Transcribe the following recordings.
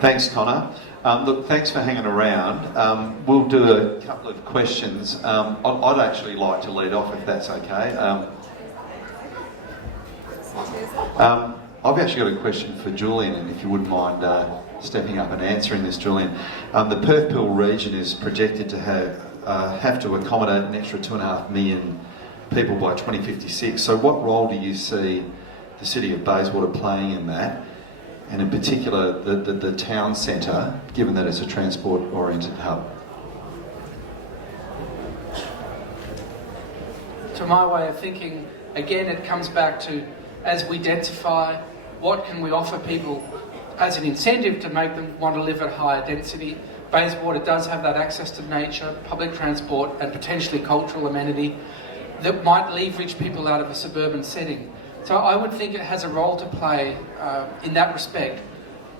Thanks, Connor. Look, thanks for hanging around. We'll do a couple of questions. I'd actually like to lead off, if that's okay. I've actually got a question for Julian, and if you wouldn't mind stepping up and answering this, Julian. The Perth-Pilbara region is projected to have to accommodate an extra 2.5 million people by 2056. So what role do you see the city of Bayswater playing in that? And in particular, the town centre, given that it's a transport-oriented hub? To my way of thinking, again, it comes back to, as we densify, what can we offer people as an incentive to make them want to live at higher density? Bayswater does have that access to nature, public transport, and potentially cultural amenity that might leverage people out of a suburban setting. So I would think it has a role to play in that respect.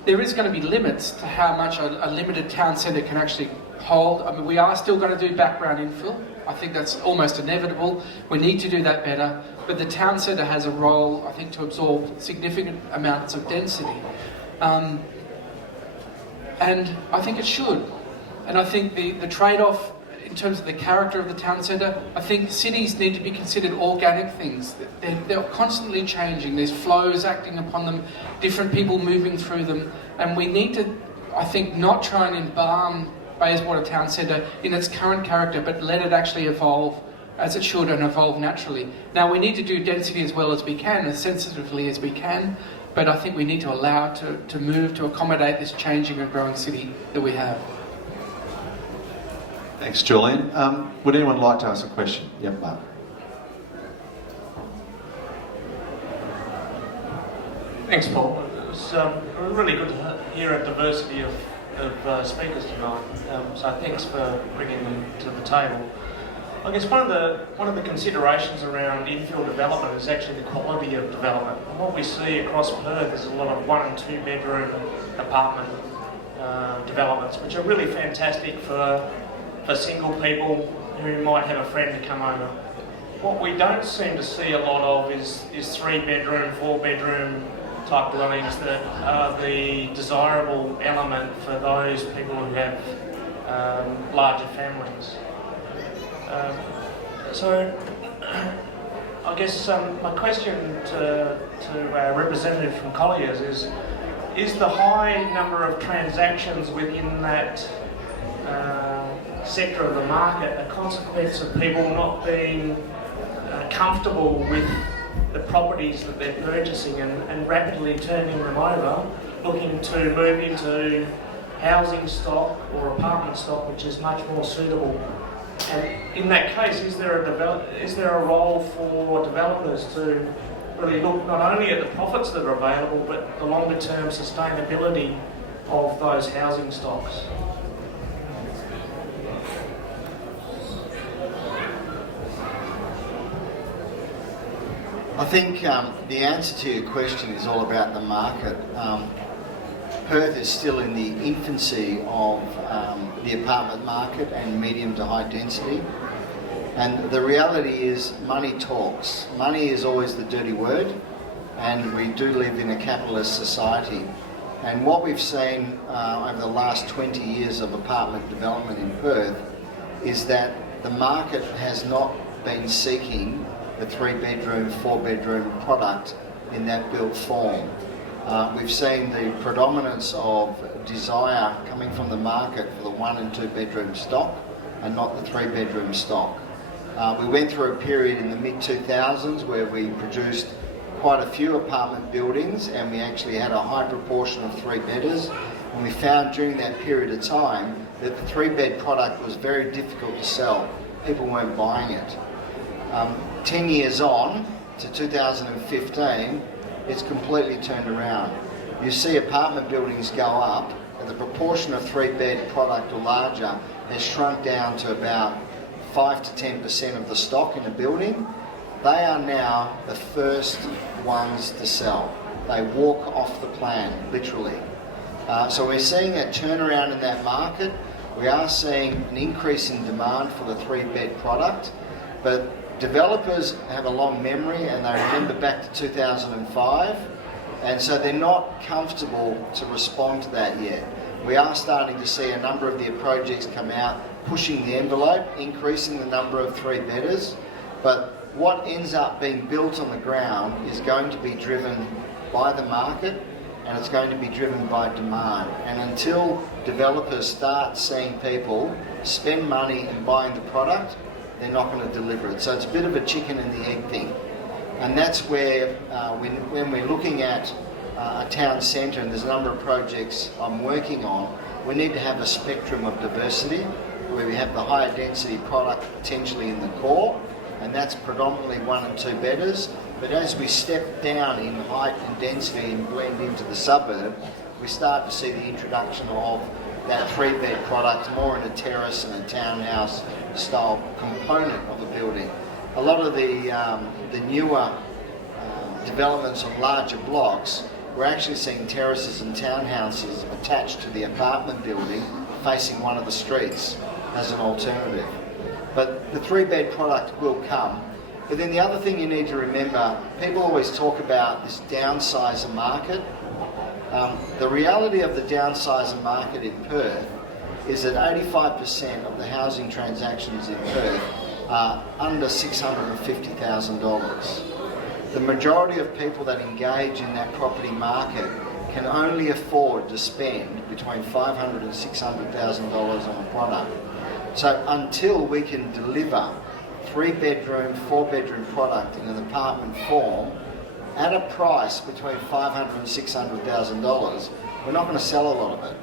There is going to be limits to how much a limited town centre can actually hold. I mean, we are still going to do background infill. I think that's almost inevitable. We need to do that better. But the town centre has a role, I think, to absorb significant amounts of density. And I think it should. And I think the trade-off in terms of the character of the town centre, I think cities need to be considered organic things. They're constantly changing. There's flows acting upon them, different people moving through them. And we need to, I think, not try and embalm Bayswater Town Centre in its current character, but let it actually evolve as it should and evolve naturally. Now, we need to do density as well as we can, as sensitively as we can, but I think we need to allow it to move to accommodate this changing and growing city that we have. Thanks, Julian. Would anyone like to ask a question? Yep, Mark. Thanks, Paul. It was really good to hear a diversity of speakers tonight. So thanks for bringing them to the table. I guess one of the considerations around infill development is actually the quality of development. And what we see across Perth is a lot of 1 and 2 bedroom apartment developments, which are really fantastic for single people who might have a friend to come over. What we don't seem to see a lot of is 3 bedroom, 4 bedroom type dwellings that are the desirable element for those people who have larger families. So I guess my question to our representative from Colliers is the high number of transactions within that sector of the market a consequence of people not being comfortable with the properties that they're purchasing and rapidly turning them over, looking to move into housing stock or apartment stock which is much more suitable? And in that case, is there a role for developers to really look not only at the profits that are available but the longer term sustainability of those housing stocks? I think the answer to your question is all about the market. Perth is still in the infancy of the apartment market and medium to high density. And the reality is money talks. Money is always the dirty word, and we do live in a capitalist society. And what we've seen over the last 20 years of apartment development in Perth is that the market has not been seeking the 3-bedroom, 4-bedroom product in that built form. We've seen the predominance of desire coming from the market for the 1 and 2 bedroom stock and not the 3-bedroom stock. We went through a period in the mid-2000s where we produced quite a few apartment buildings and we actually had a high proportion of 3-bedders, and we found during that period of time that the 3-bed product was very difficult to sell. People weren't buying it. 10 years on to 2015, it's completely turned around. You see apartment buildings go up and the proportion of 3-bed product or larger has shrunk down to about 5 to 10% of the stock in a building. They are now the first ones to sell. They walk off the plan, literally. So we're seeing a turnaround in that market. We are seeing an increase in demand for the 3-bed product, but developers have a long memory and they remember back to 2005 And so they're not comfortable to respond to that yet. We are starting to see a number of their projects come out, pushing the envelope, increasing the number of three-bedders. But what ends up being built on the ground is going to be driven by the market, and it's going to be driven by demand. And until developers start seeing people spend money and buying the product, they're not going to deliver it. So it's a bit of a chicken and the egg thing. And that's where, when we're looking at a town centre, and there's a number of projects I'm working on, we need to have a spectrum of diversity, where we have the higher density product potentially in the core, and that's predominantly 1 and 2 bedders. But as we step down in height and density and blend into the suburb, we start to see the introduction of that 3-bed product more in a terrace and a townhouse style component of a building. A lot of the newer developments on larger blocks, we're actually seeing terraces and townhouses attached to the apartment building facing one of the streets as an alternative. But the 3-bed product will come. But then the other thing you need to remember, people always talk about this downsizer market. The reality of the downsizer market in Perth is that 85% of the housing transactions in Perth are under $650,000. The majority of people that engage in that property market can only afford to spend between $500,000 and $600,000 on a product. So until we can deliver 3-bedroom, 4-bedroom product in an apartment form at a price between $500,000 and $600,000, we're not going to sell a lot of it.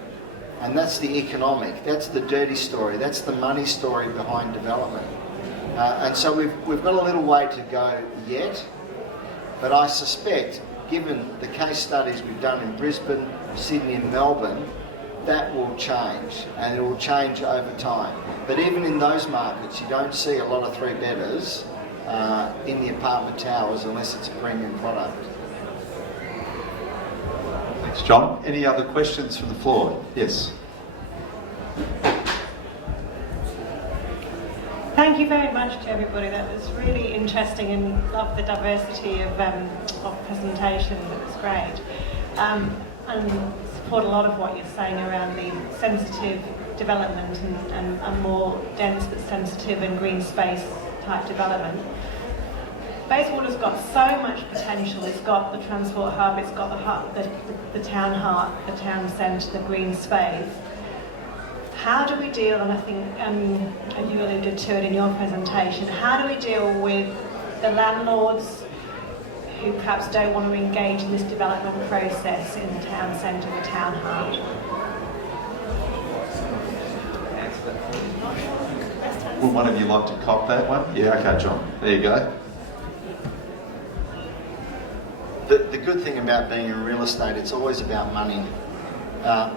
And that's the economic, that's the dirty story, that's the money story behind development. And so we've got a little way to go yet, but I suspect, given the case studies we've done in Brisbane, Sydney and Melbourne, that will change, and it will change over time. But even in those markets, you don't see a lot of 3-bedders in the apartment towers unless it's a premium product. Thanks, John. Any other questions from the floor? Yes. Thank you very much to everybody. That was really interesting, and love the diversity of presentation. It was great. And support a lot of what you're saying around the sensitive development and more dense but sensitive and green space type development. Bayswater's got so much potential. It's got the transport hub, it's got the hub, the town heart, the town centre, the green space. How do we deal, and I think and you alluded to it in your presentation, how do we deal with the landlords who perhaps don't want to engage in this development process in the town centre, the town heart? Would one of you like to cop that one? Yeah, okay, John. There you go. The good thing about being in real estate, it's always about money.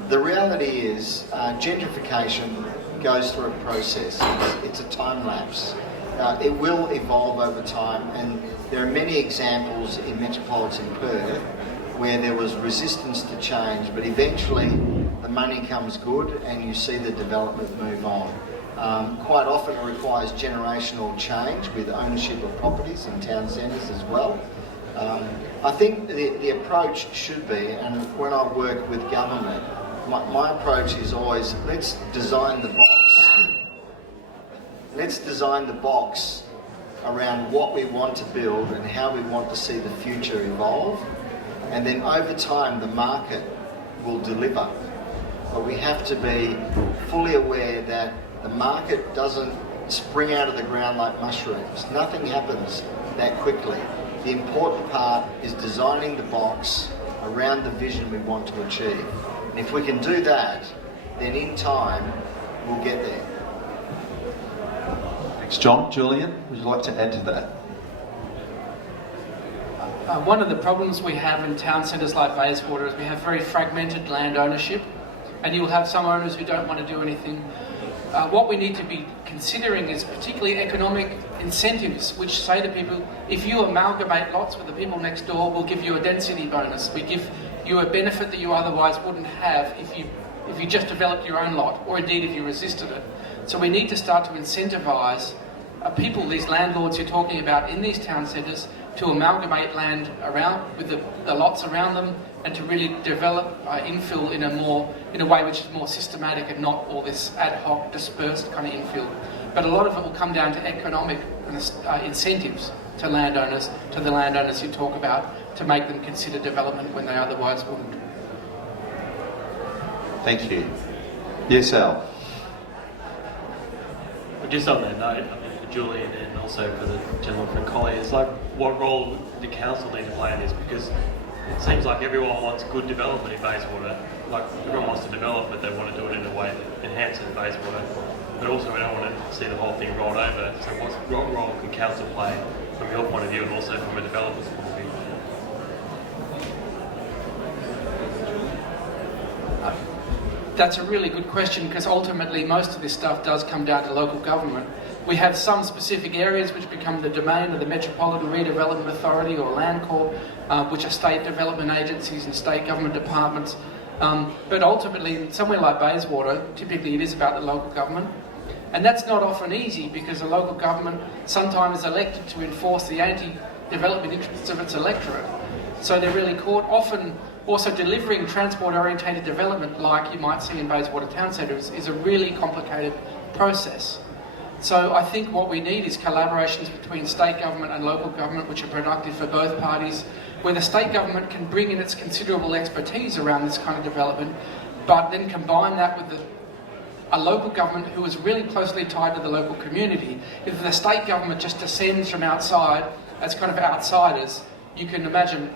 The reality is gentrification goes through a process. It's a time lapse. It will evolve over time, and there are many examples in metropolitan Perth where there was resistance to change, but eventually the money comes good and you see the development move on. Quite often it requires generational change with ownership of properties in town centres as well. I think the approach should be, and when I work with government, my approach is always, let's design the box. Let's design the box around what we want to build and how we want to see the future evolve. And then over time, the market will deliver. But we have to be fully aware that the market doesn't spring out of the ground like mushrooms. Nothing happens that quickly. The important part is designing the box around the vision we want to achieve. And if we can do that, then in time, we'll get there. Thanks, John. Julian, would you like to add to that? One of the problems we have in town centres like Bayswater is we have very fragmented land ownership, and you will have some owners who don't want to do anything. What we need to be considering is particularly economic incentives, which say to people, if you amalgamate lots with the people next door, we'll give you a density bonus. We give you a benefit that you otherwise wouldn't have if you just developed your own lot, or indeed if you resisted it. So we need to start to incentivise people, these landlords you're talking about in these town centres, to amalgamate land around with the lots around them, and to really develop infill in a way which is more systematic and not all this ad hoc, dispersed kind of infill. But a lot of it will come down to economic incentives to landowners, to the landowners you talk about, to make them consider development when they otherwise wouldn't. Thank you. Yes, Al. Well, just on that note, I mean, for Julian and also for the gentleman from Colliers, like, what role would the council need to play in this? Because it seems like everyone wants good development in Bayswater. Like, everyone wants to develop, but they want to do it in a way that enhances Bayswater. But also, we don't want to see the whole thing rolled over. So, what role can council play from your point of view, and also from a developer's point of view? That's a really good question, because ultimately most of this stuff does come down to local government. We have some specific areas which become the domain of the Metropolitan Redevelopment Authority or Land Corp, which are state development agencies and state government departments. But ultimately, in somewhere like Bayswater, typically it is about the local government. And that's not often easy, because the local government sometimes is elected to enforce the anti-development interests of its electorate. So they're really caught. Often also delivering transport-orientated development, like you might see in Bayswater Town Centre, is a really complicated process. So I think what we need is collaborations between state government and local government, which are productive for both parties, where the state government can bring in its considerable expertise around this kind of development, but then combine that with a local government who is really closely tied to the local community. If the state government just descends from outside as kind of outsiders, you can imagine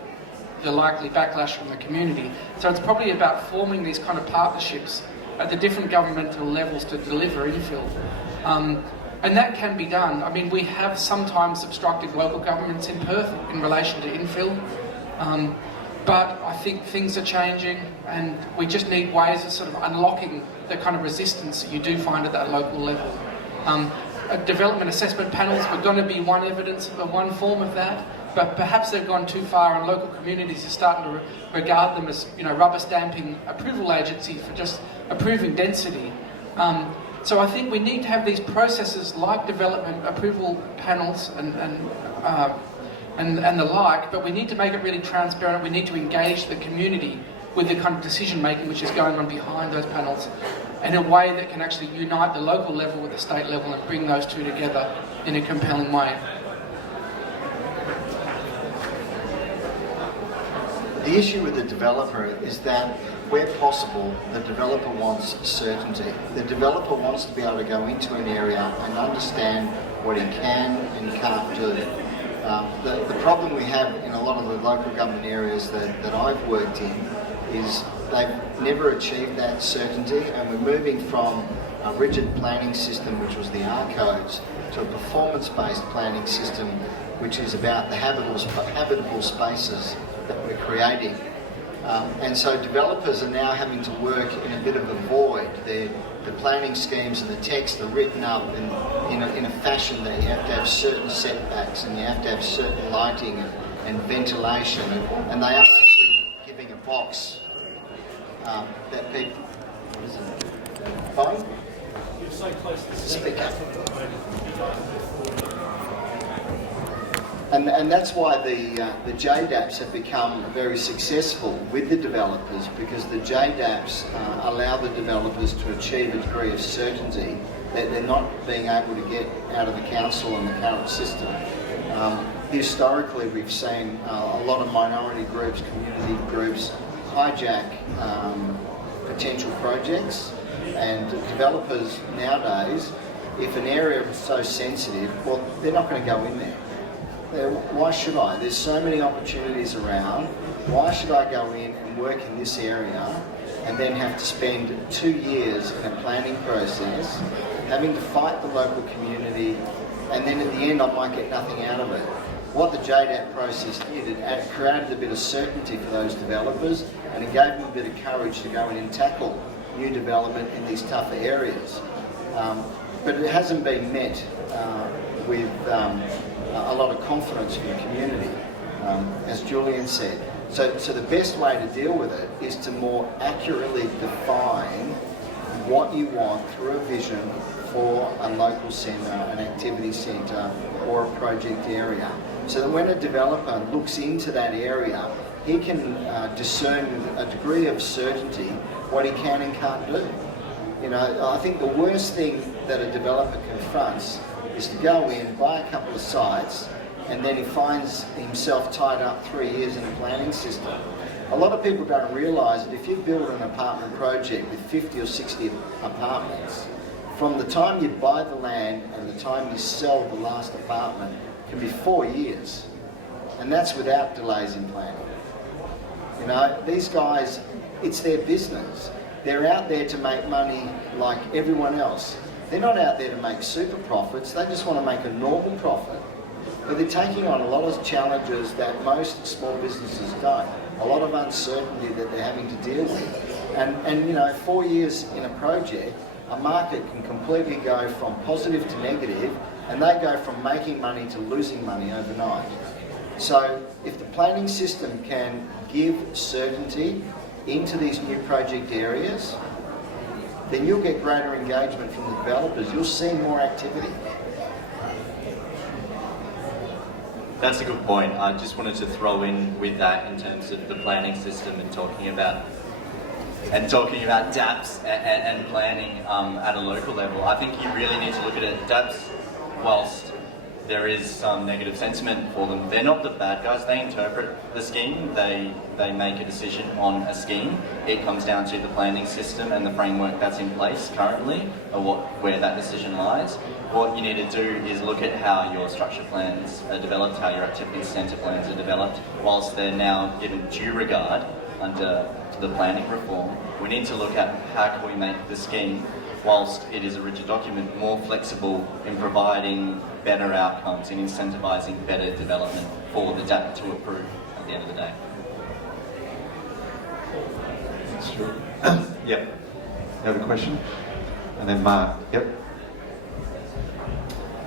the likely backlash from the community. So it's probably about forming these kind of partnerships at the different governmental levels to deliver infill. And that can be done. I mean, we have sometimes obstructed local governments in Perth in relation to infill, but I think things are changing, and we just need ways of sort of unlocking the kind of resistance that you do find at that local level. Development assessment panels were going to be one form of that, but perhaps they've gone too far, and local communities are starting to regard them as, rubber stamping approval agencies for just approving density. So I think we need to have these processes like development approval panels and the like, but we need to make it really transparent. We need to engage the community with the kind of decision making which is going on behind those panels in a way that can actually unite the local level with the state level and bring those two together in a compelling way. The issue with the developer is that, where possible, the developer wants certainty. The developer wants to be able to go into an area and understand what he can and can't do. The problem we have in a lot of the local government areas that I've worked in is they've never achieved that certainty, and we're moving from a rigid planning system, which was the R codes, to a performance-based planning system, which is about the habitable spaces that we're creating. And so developers are now having to work in a bit of a void. The planning schemes and the text are written up in a fashion that you have to have certain setbacks, and you have to have certain lighting and ventilation, and they are actually giving a box that people... What is it? Phone? You're so close to the speaker. And that's why the JDAPs have become very successful with the developers, because the JDAPs allow the developers to achieve a degree of certainty that they're not being able to get out of the council and the current system. Historically, we've seen a lot of minority groups, community groups, hijack potential projects, and developers nowadays, if an area is so sensitive, well, they're not going to go in there. Why should I? There's so many opportunities around. Why should I go in and work in this area and then have to spend 2 years in a planning process, having to fight the local community, and then at the end I might get nothing out of it? What the JDAP process did, it created a bit of certainty for those developers, and it gave them a bit of courage to go in and tackle new development in these tougher areas. But it hasn't been met with a lot of confidence from the community, as Julian said. So the best way to deal with it is to more accurately define what you want through a vision for a local centre, an activity centre or a project area. So that when a developer looks into that area, he can discern with a degree of certainty what he can and can't do. You know, I think the worst thing that a developer confronts is to go in, buy a couple of sites, and then he finds himself tied up 3 years in a planning system. A lot of people don't realise that if you build an apartment project with 50 or 60 apartments, from the time you buy the land and the time you sell the last apartment can be 4 years. And that's without delays in planning. You know, these guys, it's their business. They're out there to make money like everyone else. They're not out there to make super profits, they just want to make a normal profit. But they're taking on a lot of challenges that most small businesses don't. A lot of uncertainty that they're having to deal with. And you know, 4 years in a project, a market can completely go from positive to negative, and they go from making money to losing money overnight. So if the planning system can give certainty into these new project areas, then you'll get greater engagement from the developers. You'll see more activity. That's a good point. I just wanted to throw in with that in terms of the planning system and talking about DAPs and planning at a local level. I think you really need to look at it. DAPs, whilst there is some negative sentiment for them, they're not the bad guys. They interpret the scheme. They make a decision on a scheme. It comes down to the planning system and the framework that's in place currently, or where that decision lies. What you need to do is look at how your structure plans are developed, how your activity centre plans are developed. Whilst they're now given due regard under the planning reform, we need to look at how can we make the scheme, whilst it is a rigid document, more flexible in providing better outcomes and incentivising better development for the DAP to approve at the end of the day. That's true. Yep. You have a question? And then Mark. Yep.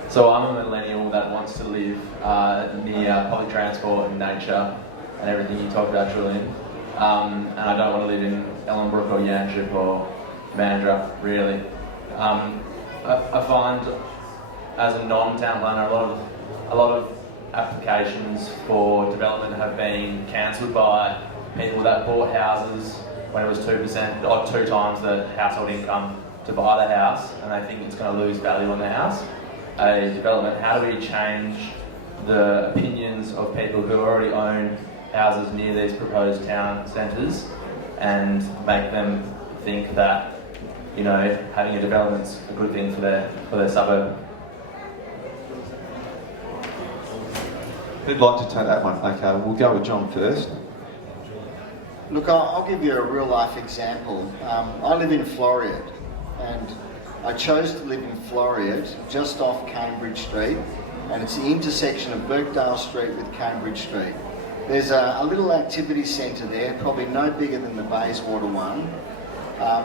So I'm a millennial that wants to live near public transport and nature and everything you talked about, Julian. And I don't want to live in Ellenbrook or Yanchep or Mandurah, really. I find, as a non-town planner, a lot of applications for development have been cancelled by people that bought houses when it was 2% or 2 times the household income to buy the house, and they think it's going to lose value on the house. A development, how do we change the opinions of people who already own houses near these proposed town centres and make them think that, you know, having a development's a good thing for their suburb? Who'd like to take that one? Okay, we'll go with John first. Look, I'll give you a real life example. I live in Floreat, and I chose to live in Floreat just off Cambridge Street, and it's the intersection of Birkdale Street with Cambridge Street. There's a little activity centre there, probably no bigger than the Bayswater one,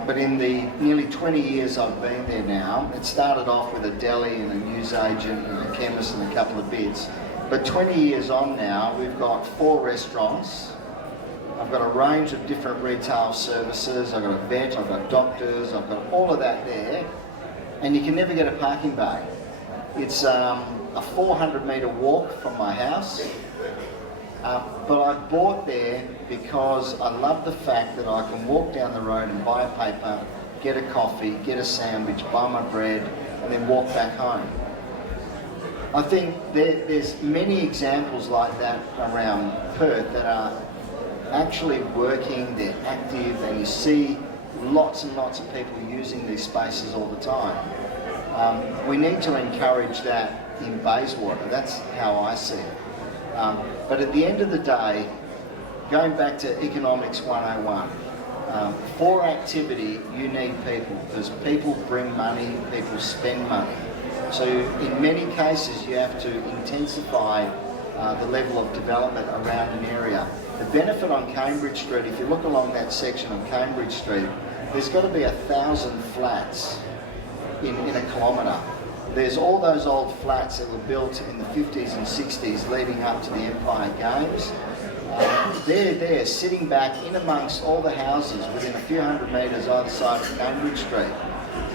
but in the nearly 20 years I've been there now, it started off with a deli and a newsagent and a chemist and a couple of bits. But 20 years on now, we've got 4 restaurants. I've got a range of different retail services. I've got a vet, I've got doctors, I've got all of that there. And you can never get a parking bay. It's a 400-metre walk from my house. But I bought there because I love the fact that I can walk down the road and buy a paper, get a coffee, get a sandwich, buy my bread, and then walk back home. I think there's many examples like that around Perth that are actually working, they're active, and you see lots and lots of people using these spaces all the time. We need to encourage that in Bayswater. That's how I see it. But at the end of the day, going back to Economics 101, for activity you need people, because people bring money, people spend money. So in many cases you have to intensify the level of development around an area. The benefit on Cambridge Street, if you look along that section of Cambridge Street, there's got to be 1,000 flats in a kilometre. There's all those old flats that were built in the 50s and 60s leading up to the Empire Games. They're there sitting back in amongst all the houses within a few hundred metres either side of Cambridge Street.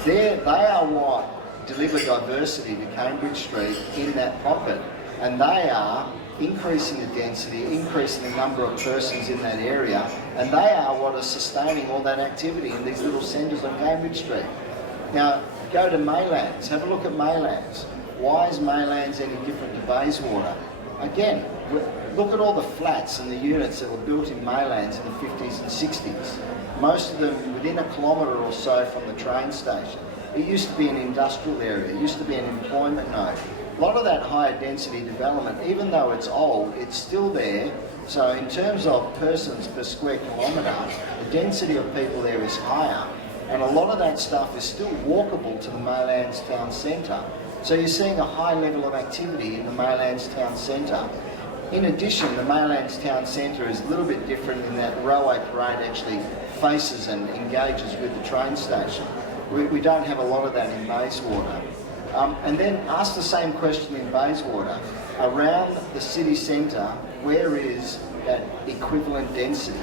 They are what deliver diversity to Cambridge Street in that pocket. And they are increasing the density, increasing the number of persons in that area, and they are what are sustaining all that activity in these little centres on Cambridge Street. Now, go to Maylands, have a look at Maylands. Why is Maylands any different to Bayswater? Again, look at all the flats and the units that were built in Maylands in the 50s and 60s. Most of them within a kilometre or so from the train station. It used to be an industrial area, it used to be an employment node. A lot of that higher density development, even though it's old, it's still there. So in terms of persons per square kilometre, the density of people there is higher. And a lot of that stuff is still walkable to the Maylands town centre. So you're seeing a high level of activity in the Maylands town centre. In addition, the Maylands town centre is a little bit different in that Railway Parade actually faces and engages with the train station. We don't have a lot of that in Bayswater. And then ask the same question in Bayswater. Around the city centre, where is that equivalent density?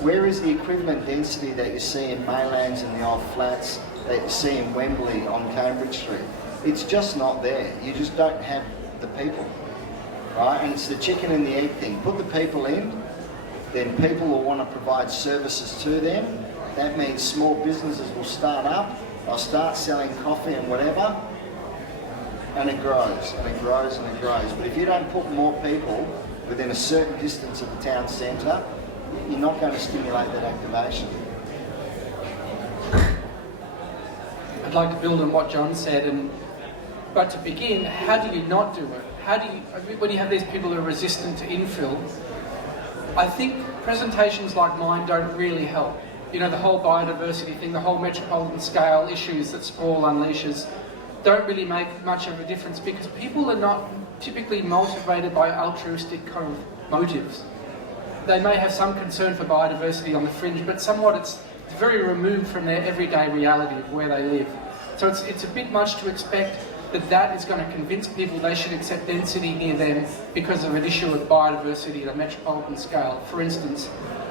Where is the equivalent density that you see in Maylands and the old flats that you see in Wembley on Cambridge Street? It's just not there. You just don't have the people, right? And it's the chicken and the egg thing. Put the people in, then people will want to provide services to them. That means small businesses will start up, they'll start selling coffee and whatever, and it grows, and it grows, and it grows. But if you don't put more people within a certain distance of the town centre, you're not going to stimulate that activation. I'd like to build on what John said, but to begin, how do you not do it? When you have these people who are resistant to infill, I think presentations like mine don't really help. You know, the whole biodiversity thing, the whole metropolitan scale issues that sprawl unleashes don't really make much of a difference because people are not typically motivated by altruistic kind of motives. They may have some concern for biodiversity on the fringe, but somewhat it's very removed from their everyday reality of where they live. So it's a bit much to expect that is going to convince people they should accept density near them because of an issue of biodiversity at a metropolitan scale. For instance,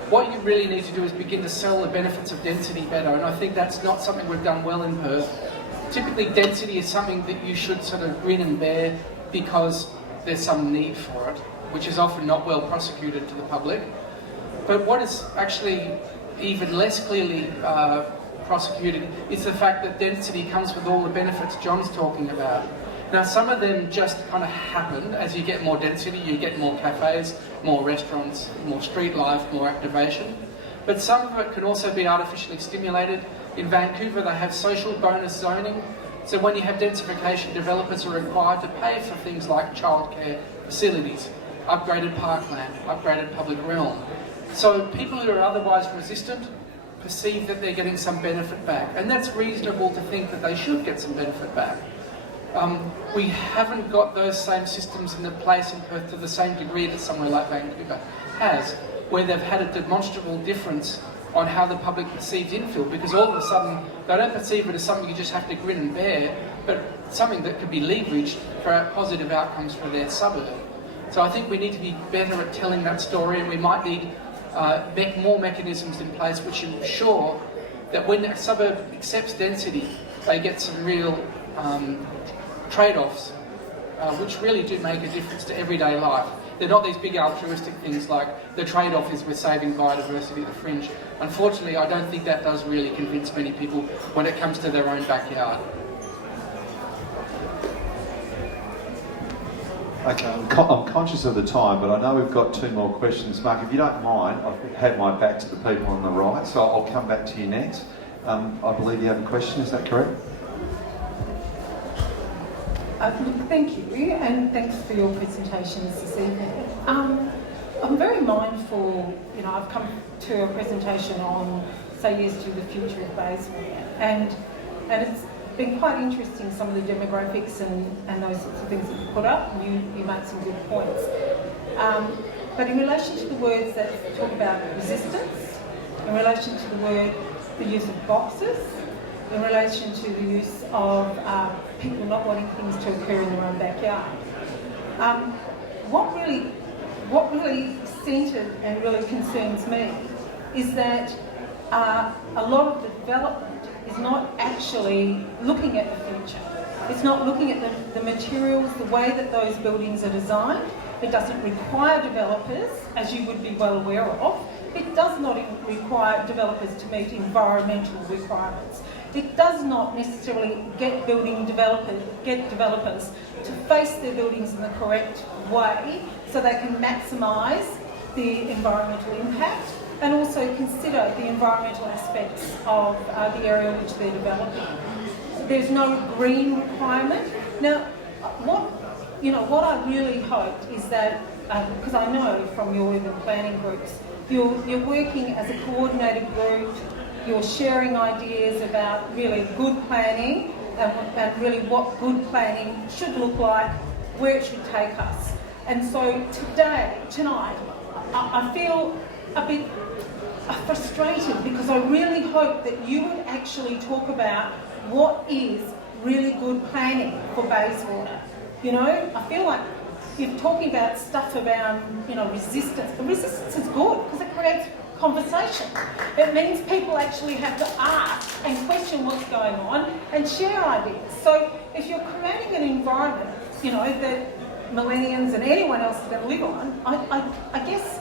what you really need to do is begin to sell the benefits of density better, and I think that's not something we've done well in Perth. Typically, density is something that you should sort of grin and bear because there's some need for it, which is often not well prosecuted to the public. But what is actually even less clearly prosecuted is the fact that density comes with all the benefits John's talking about. Now, some of them just kind of happen. As you get more density, you get more cafes, more restaurants, more street life, more activation. But some of it can also be artificially stimulated. In Vancouver, they have social bonus zoning. So when you have densification, developers are required to pay for things like childcare facilities, upgraded parkland, upgraded public realm. So people who are otherwise resistant perceive that they're getting some benefit back. And that's reasonable to think that they should get some benefit back. We haven't got those same systems in place in Perth to the same degree that somewhere like Vancouver has, where they've had a demonstrable difference on how the public perceives infill, because all of a sudden they don't perceive it as something you just have to grin and bear, but something that could be leveraged for positive outcomes for their suburb. So I think we need to be better at telling that story, and we might need more mechanisms in place which ensure that when a suburb accepts density, they get some real trade-offs, which really do make a difference to everyday life. They're not these big altruistic things like the trade-off is we're saving biodiversity at the fringe. Unfortunately, I don't think that does really convince many people when it comes to their own backyard. Okay, I'm conscious of the time, but I know we've got two more questions. Mark, if you don't mind, I've had my back to the people on the right, so I'll come back to you next. I believe you have a question, is that correct? Thank you, and thanks for your presentations this evening. I'm very mindful, I've come to a presentation on Say Yes to the Future of Bayswater, and it's been quite interesting, some of the demographics and those sorts of things that you put up. You make some good points. But in relation to the words that talk about resistance, in relation to the use of boxes, in relation to the use of people not wanting things to occur in their own backyard. What really centred and really concerns me is that a lot of the development is not actually looking at the future. It's not looking at the materials, the way that those buildings are designed. It doesn't require developers, as you would be well aware of. It does not require developers to meet environmental requirements. It does not necessarily get developers to face their buildings in the correct way so they can maximise the environmental impact and also consider the environmental aspects of the area which they're developing. There's no green requirement. Now, what I really hope is that, because I know from your urban planning groups, you're working as a coordinated group, you're sharing ideas about really good planning and really what good planning should look like, where it should take us. And so tonight, I feel a bit frustrated because I really hope that you would actually talk about what is really good planning for Bayswater. I feel like you're talking about stuff around, resistance. The resistance is good because it creates conversation. It means people actually have to ask and question what's going on and share ideas. So if you're creating an environment, that millennials and anyone else is going to live on, I guess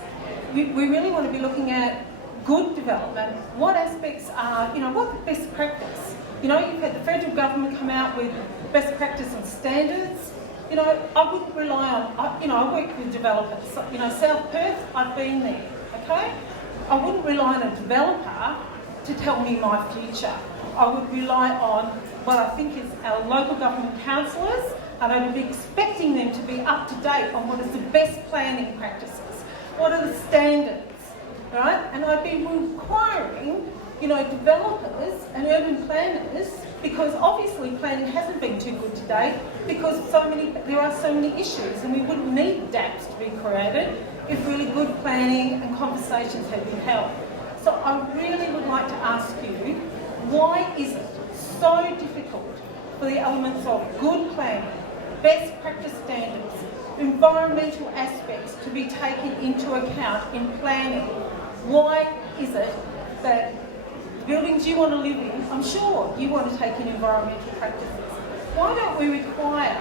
we really want to be looking at good development. What aspects are, what's best practice? You've had the federal government come out with best practice and standards. I wouldn't rely on, I work with developers. South Perth, I've been there, okay? I wouldn't rely on a developer to tell me my future. I would rely on what I think is our local government councillors, and I would be expecting them to be up to date on what is the best planning practices, what are the standards, right? And I'd be requiring, developers and urban planners, because obviously planning hasn't been too good to date, because there are so many issues, and we wouldn't need DAPs to be created if really good planning and conversations had been held. So I really would like to ask you, why is it so difficult for the elements of good planning, best practice standards, environmental aspects to be taken into account in planning? Why is it that buildings you want to live in, I'm sure you want to take in environmental practices. Why don't we require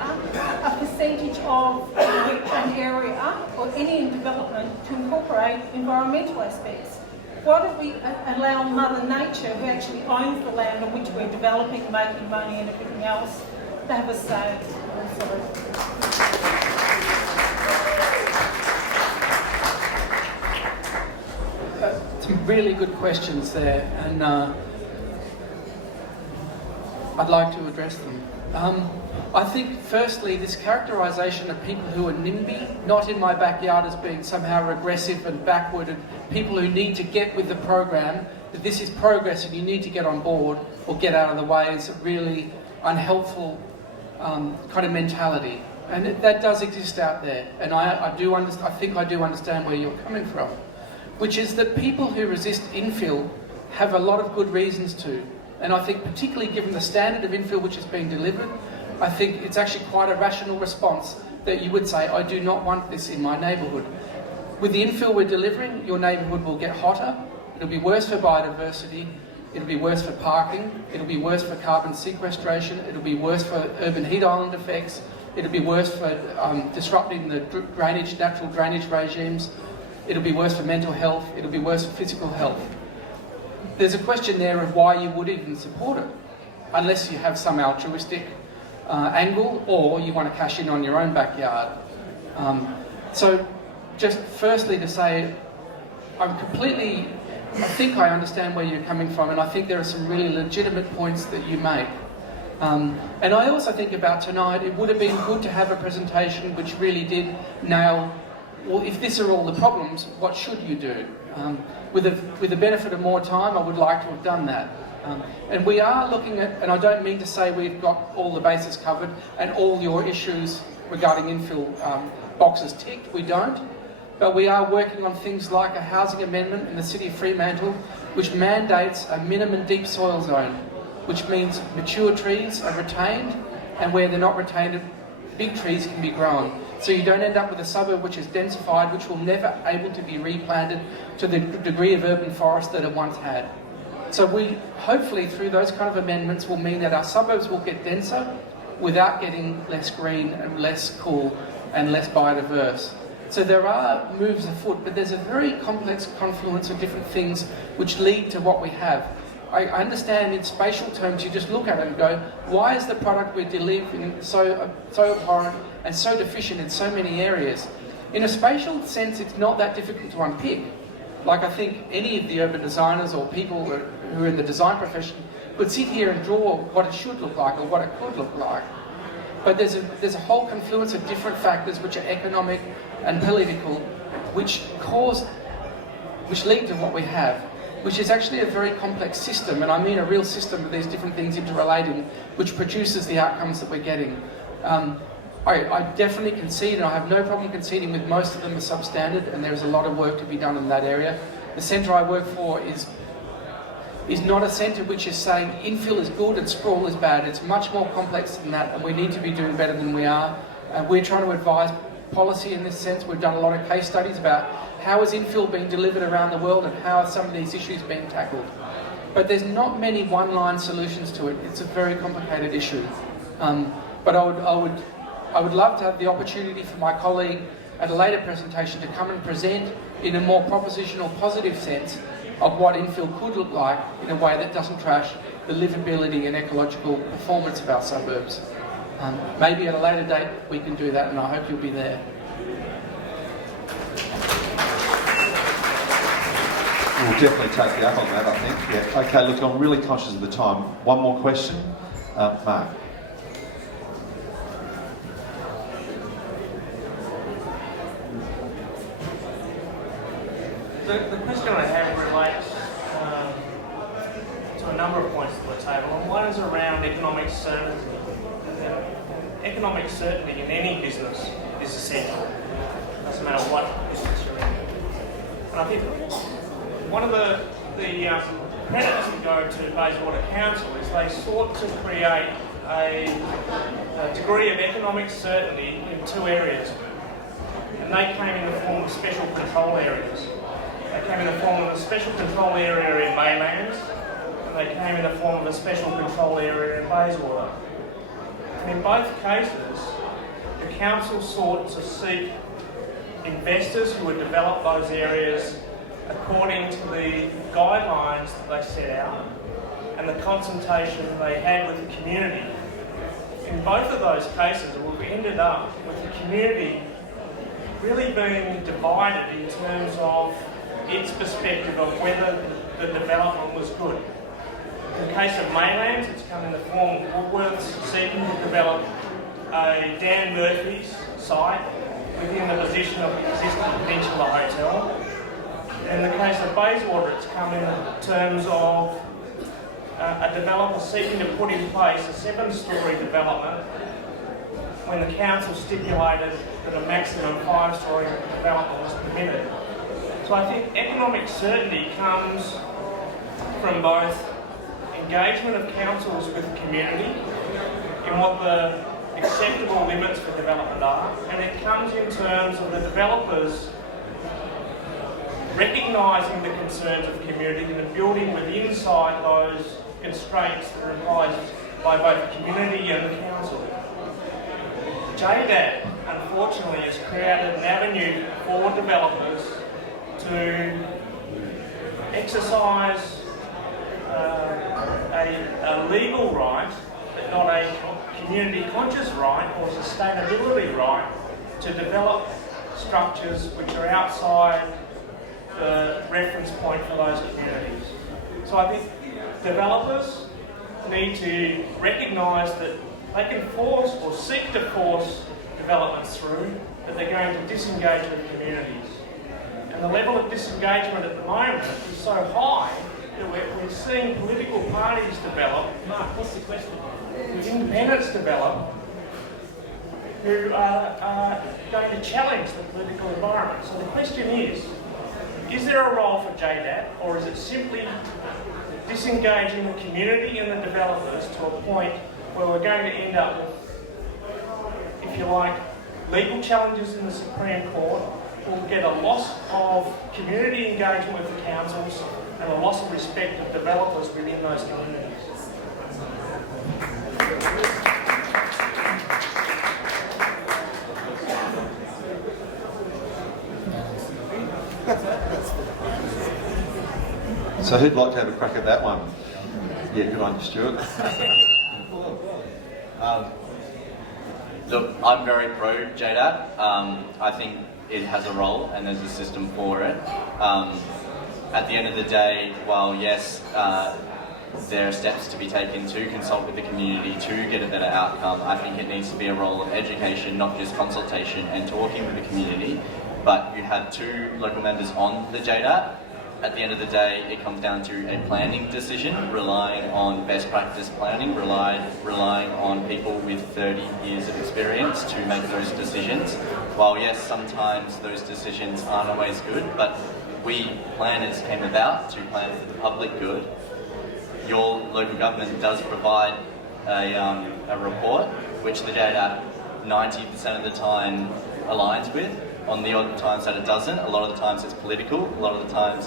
a percentage of an area or any development to incorporate environmental aspects? Why don't we allow Mother Nature, who actually owns the land on which we're developing, making money and everything else, to have a say? Some really good questions there, and I'd like to address them. I think, firstly, this characterisation of people who are NIMBY, not in my backyard, as being somehow regressive and backward, and people who need to get with the program, that this is progress and you need to get on board or get out of the way, is a really unhelpful kind of mentality. And that does exist out there, and I think I do understand where you're coming from, which is that people who resist infill have a lot of good reasons to. And I think particularly given the standard of infill which is being delivered, I think it's actually quite a rational response that you would say, I do not want this in my neighbourhood. With the infill we're delivering, your neighbourhood will get hotter, it'll be worse for biodiversity, it'll be worse for parking, it'll be worse for carbon sequestration, it'll be worse for urban heat island effects, it'll be worse for disrupting the natural drainage regimes, it'll be worse for mental health, it'll be worse for physical health. There's a question there of why you would even support it, unless you have some altruistic angle or you want to cash in on your own backyard. So just firstly to say, I think I understand where you're coming from, and I think there are some really legitimate points that you make. And I also think about tonight, it would have been good to have a presentation which really did nail, well, if these are all the problems, what should you do? With the benefit of more time, I would like to have done that. And we are looking at, and I don't mean to say we've got all the bases covered and all your issues regarding infill boxes ticked, we don't. But we are working on things like a housing amendment in the City of Fremantle which mandates a minimum deep soil zone, which means mature trees are retained, and where they're not retained, big trees can be grown. So you don't end up with a suburb which is densified, which will never able to be replanted to the degree of urban forest that it once had. So we, hopefully through those kind of amendments, will mean that our suburbs will get denser without getting less green and less cool and less biodiverse. So there are moves afoot, but there's a very complex confluence of different things which lead to what we have. I understand in spatial terms, you just look at it and go, why is the product we're delivering so abhorrent and so deficient in so many areas? In a spatial sense, it's not that difficult to unpick. Like I think any of the urban designers or people who are in the design profession could sit here and draw what it should look like or what it could look like. But there's a whole confluence of different factors which are economic and political, which lead to what we have, which is actually a very complex system, and I mean a real system of these different things interrelating, which produces the outcomes that we're getting. I definitely concede, and I have no problem conceding with most of them are substandard, and there's a lot of work to be done in that area. The centre I work for is not a centre which is saying infill is good and sprawl is bad. It's much more complex than that, and we need to be doing better than we are. We're trying to advise policy in this sense. We've done a lot of case studies about how is infill being delivered around the world and how are some of these issues being tackled. But there's not many one-line solutions to it. It's a very complicated issue. But I would love to have the opportunity for my colleague at a later presentation to come and present in a more propositional, positive sense of what infill could look like in a way that doesn't trash the livability and ecological performance of our suburbs. Maybe at a later date we can do that, and I hope you'll be there. We'll definitely take you up on that, I think. Yeah. Okay, look, I'm really conscious of the time. One more question. Mark. The question I have relates to a number of points to the table, and one is around economic certainty. Economic certainty in any business is essential. Doesn't matter what business you're in. And I think one of the credits that go to Bayswater Council is they sought to create a degree of economic certainty in two areas. And they came in the form of special control areas. They came in the form of a special control area in Maylands, and they came in the form of a special control area in Bayswater. And in both cases, the council sought to seek investors who would develop those areas according to the guidelines that they set out and the consultation they had with the community. In both of those cases, we've ended up with the community really being divided in terms of its perspective of whether the development was good. In the case of Maylands, it's come in the form of Woolworths seeking to develop a Dan Murphy's site within the position of the existing Peninsula Hotel. In the case of Bayswater, it's come in terms of a developer seeking to put in place a 7-storey development when the council stipulated that a maximum 5-storey development was permitted. So I think economic certainty comes from both engagement of councils with the community in what the acceptable limits for development are, and it comes in terms of the developers recognising the concerns of the community and building within inside those constraints that are imposed by both the community and the council. JDAT, unfortunately, has created an avenue for developers to exercise a legal right, but not a community conscious right or sustainability right, to develop structures which are outside the reference point for those communities. So I think developers need to recognise that they can force or seek to force developments through, but they're going to disengage with communities. And the level of disengagement at the moment is so high that we're seeing political parties develop. Mark, what's the question? Independents develop who are going to challenge the political environment. So the question is there a role for JDAT, or is it simply disengaging the community and the developers to a point where we're going to end up with, if you like, legal challenges in the Supreme Court? We'll get a loss of community engagement with the councils, and a loss of respect of developers within those communities. So who'd like to have a crack at that one? Yeah, good on you, Stuart. Look, I'm very pro JDAT. I think it has a role and there's a system for it. At the end of the day, while yes, there are steps to be taken to consult with the community to get a better outcome, I think it needs to be a role of education, not just consultation and talking with the community. But you have 2 local members on the JDAT. At the end of the day, it comes down to a planning decision, relying on best practice planning, relying on people with 30 years of experience to make those decisions. While yes, sometimes those decisions aren't always good, but we planners came about to plan for the public good. Your local government does provide a report, which the JDAP 90% of the time aligns with. On the odd times that it doesn't, a lot of the times it's political, a lot of the times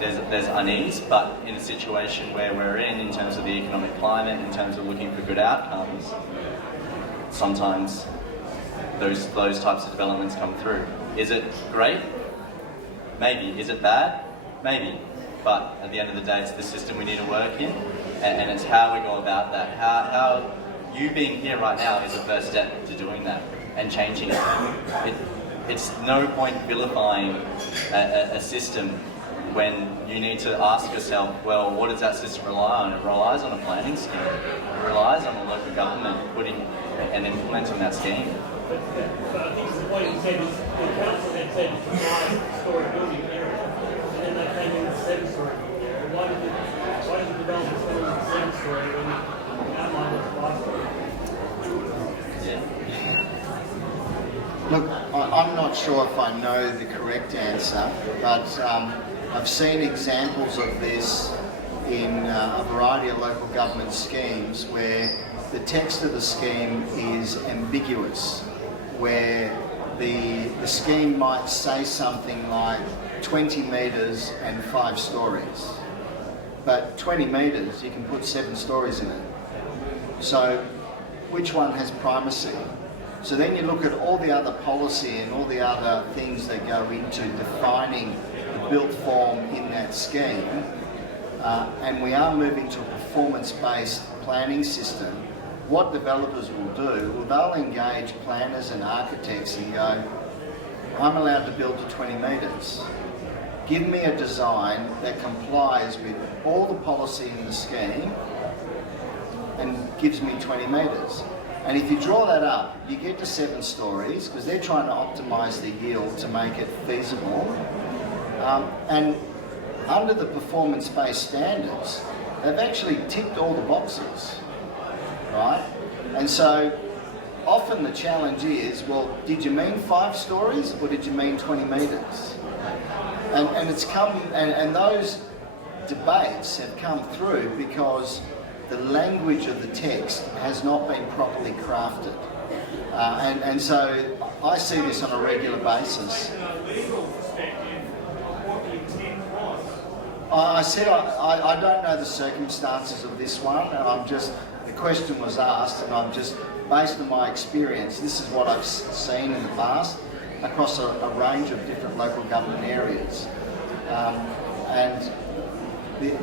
there's unease, but in a situation where we're in terms of the economic climate, in terms of looking for good outcomes, sometimes those types of developments come through. Is it great? Maybe. Is it bad? Maybe. But at the end of the day, it's the system we need to work in, and it's how we go about that. How you being here right now is the first step to doing that and changing it. It's no point vilifying a system when you need to ask yourself, well, what does that system rely on? It relies on a planning scheme. It relies on the local government putting and implementing that scheme. But I think what you said is the council had said 9-storey building area, and then they came in with 7-storey building area. Why did the developers go with 7-storey when the outline was 5-storey? Look, I'm not sure if I know the correct answer, but I've seen examples of this in a variety of local government schemes where the text of the scheme is ambiguous, where the scheme might say something like 20 metres and 5 stories. But 20 metres, you can put 7 stories in it. So which one has primacy? So then you look at all the other policy and all the other things that go into defining the built form in that scheme, and we are moving to a performance-based planning system. What developers will do, well, they'll engage planners and architects and go, I'm allowed to build to 20 metres. Give me a design that complies with all the policy in the scheme and gives me 20 metres. And if you draw that up, you get to 7 stories because they're trying to optimise the yield to make it feasible. And under the performance-based standards, they've actually ticked all the boxes, right? And so often the challenge is, well, did you mean 5 stories or did you mean 20 metres? And it's come, and those debates have come through because the language of the text has not been properly crafted. And so I see this on a regular basis. I said I don't know the circumstances of this one, and the question was asked, and I'm just, based on my experience, this is what I've seen in the past across a range of different local government areas. And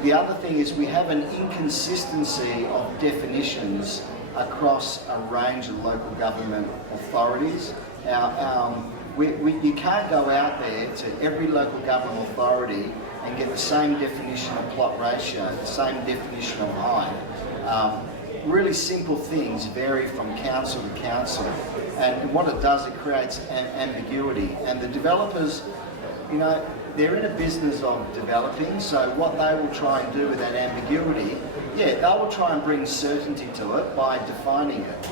the other thing is we have an inconsistency of definitions across a range of local government authorities. You can't go out there to every local government authority and get the same definition of plot ratio, the same definition of height. Really simple things vary from council to council, and what it does, it creates ambiguity. And the developers, you know, they're in a business of developing, so what they will try and do with that ambiguity, they will try and bring certainty to it by defining it.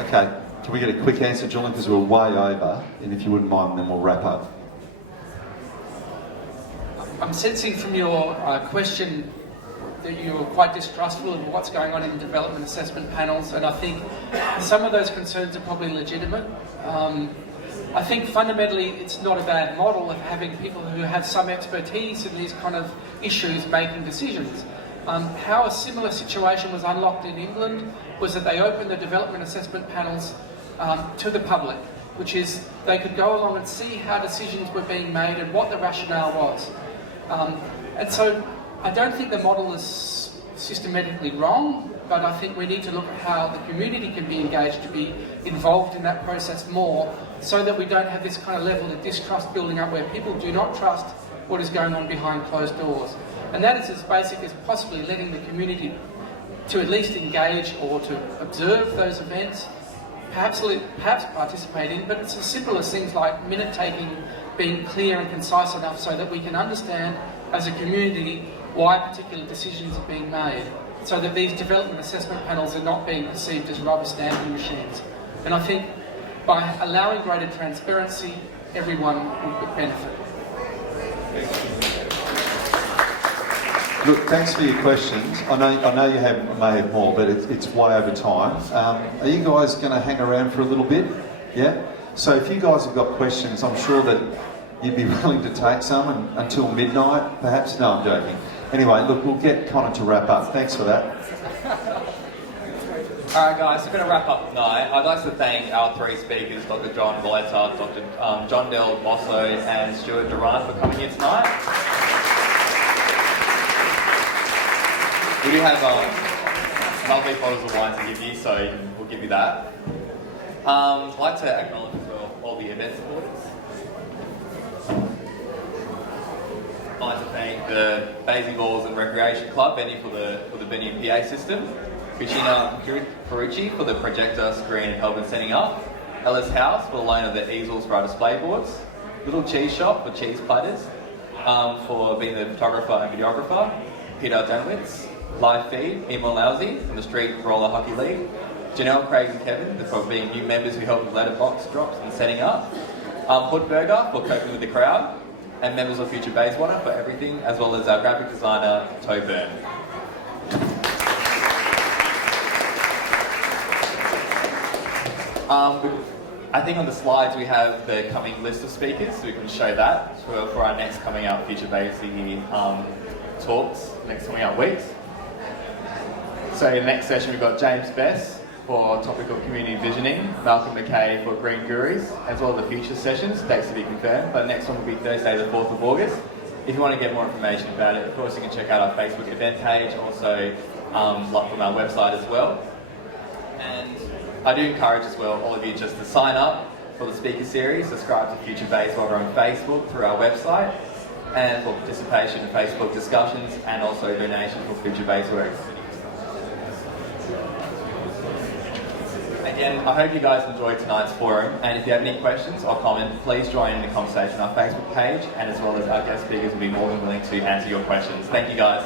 Okay, can we get a quick answer, Julian, because we're way over, and if you wouldn't mind, then we'll wrap up. I'm sensing from your question that you're quite distrustful of what's going on in development assessment panels, and I think some of those concerns are probably legitimate. I think fundamentally it's not a bad model of having people who have some expertise in these kind of issues making decisions. How a similar situation was unlocked in England was that they opened the development assessment panels to the public, which is they could go along and see how decisions were being made and what the rationale was. And so I don't think the model is systematically wrong, but I think we need to look at how the community can be engaged to be involved in that process more, so that we don't have this kind of level of distrust building up where people do not trust what is going on behind closed doors. And that is as basic as possibly letting the community to at least engage or to observe those events, perhaps participate in, but it's as simple as things like minute taking being clear and concise enough so that we can understand as a community why particular decisions are being made, so that these development assessment panels are not being perceived as rubber stamping machines. And I think by allowing greater transparency, everyone will benefit. Look, thanks for your questions. I know you may have more, but it's way over time. Are you guys going to hang around for a little bit? Yeah? So if you guys have got questions, I'm sure that you'd be willing to take some until midnight, perhaps? No, I'm joking. Anyway, look, we'll get Connor to wrap up. Thanks for that. Alright guys, we're going to wrap up tonight. I'd like to thank our three speakers, Dr. John Valletta, Dr. John Del Bosso and Stuart Durant for coming here tonight. We do have lovely bottles of wine to give you, so we'll give you that. I'd like to acknowledge as well all the event supporters. I'd like to thank the Baysy Balls and Recreation Club, Benny for the venue PA system, Christina Ferrucci for the projector screen and help in setting up, Ellis House for the loan of the easels for our display boards, Little Cheese Shop for cheese platters, for being the photographer and videographer, Peter Danwitz, Live Feed, Emil Lousy from the Street Roller Hockey League, Janelle, Craig and Kevin for being new members who helped with letterbox drops and setting up, Hoodburger for coping with the crowd, and members of Future Bayswater for everything, as well as our graphic designer, Toe Byrne. I think on the slides we have the coming list of speakers, so we can show that for our next coming out Future Baysy talks, next coming out weeks. So in the next session we've got James Bess for topic of community visioning, Malcolm McKay for Green Gurus, as well as the future sessions, dates to be confirmed, but the next one will be Thursday the 4th of August. If you want to get more information about it, of course you can check out our Facebook event page, also from our website as well. And I do encourage as well all of you just to sign up for the speaker series, subscribe to Future Bayswater on Facebook through our website, and for participation in Facebook discussions and also donation for Future Bayswater. Again, I hope you guys enjoyed tonight's forum, and if you have any questions or comments, please join in the conversation on our Facebook page, and as well as our guest speakers will be more than willing to answer your questions. Thank you guys.